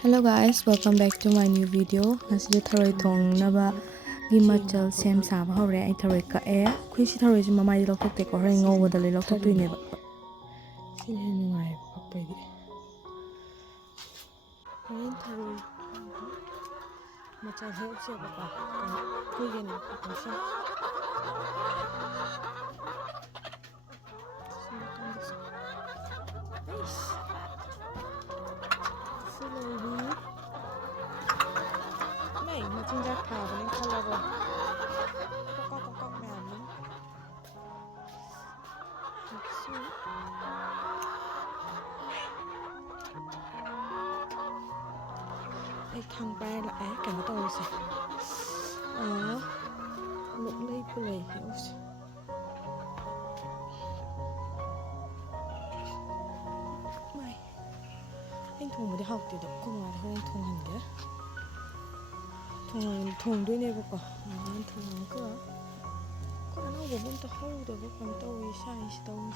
Hello guys, welcome back to my new video. Ngacdi tharoi thongnaba gi machal sem saba hore ai tharoi ka e khoi si tharoi ji mamai loktok te ko hore ngobada le loktok tuine ba. Sine nuai papai di. Hore tharoi machal he se ba ka. Khoi ge ne ko sa. Maym machinjak thaba nen khalago kokok myan nen ai thang bay la ai cái nó to rồi lục lây play mày anh thùng mới đi học thì đọc không mà thôi anh thùng hình đấy thùng đôi này bọc thùng cơ có nó vừa vẫn tao hâu được bọc còn tao sai tao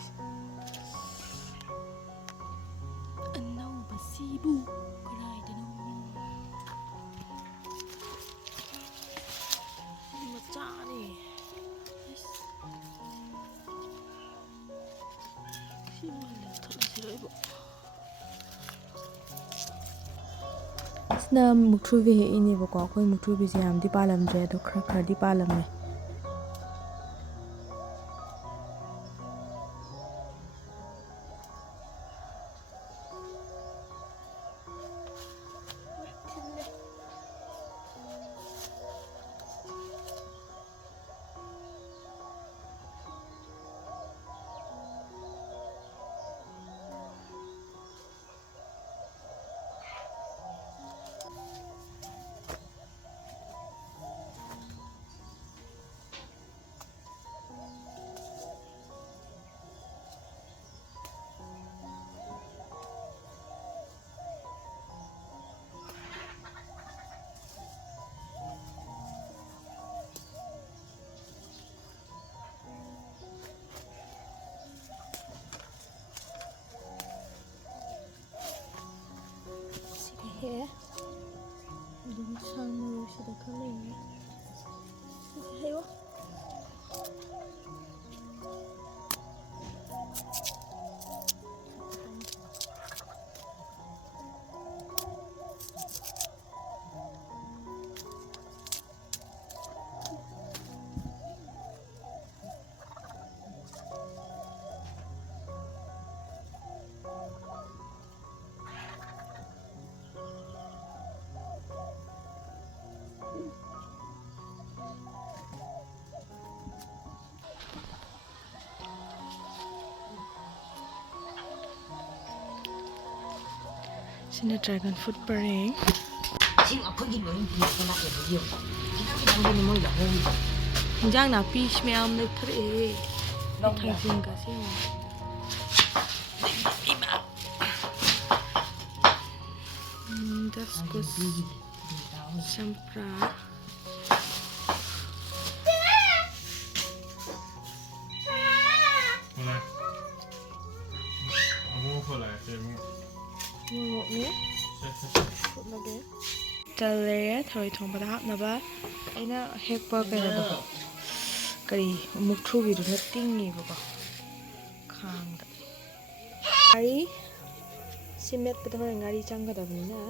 anh đâu mà si bu cái này thì nó mà chả đi si mà là thật là gì đấy bộ na mukhtru vi he ini ba ko koi mukhtru bi jam di palam je do khra di palam ne here. Đúng sang mưa sẽ được khá lên. Hay quá. Sina dragon fruit pareng. Jang na fish me am le thre. Thai jing ka se. Das kus sampra. Tale thoi thong bada hap na ba aina hek pa ka ba kari mukthru gi ru tingi ba ko khang da ai simet pa thoi ngari chang ga da ni na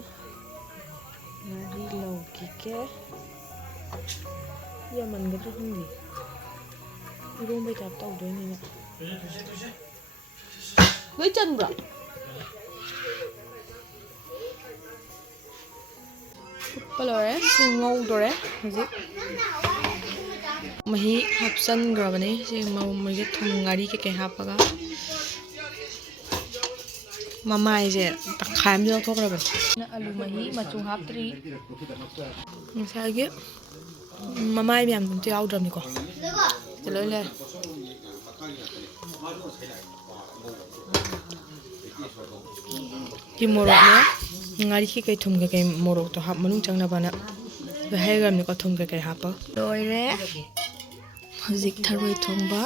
ngari lo ki ke ya man ga ru ni ru mai ta tau do ni na với chân bro Palore sing ngau dore haji mahi hapsan grabane sing mau mage thum ngari ke hapaga mamai je takham jo thokraba na alu mahi machung haptri misage mamai myam tum yaw dram ni ko chaloi le ki morok ne ngari ki kai thum kai morok to hap manung changna bana ba hegam ni ko thum kai hapa doire zik tharoi thongba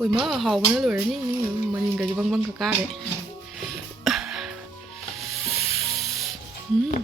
oi ma haw bana lore ni manin ga bang bang ka ka de ꯂꯣꯏꯔꯦ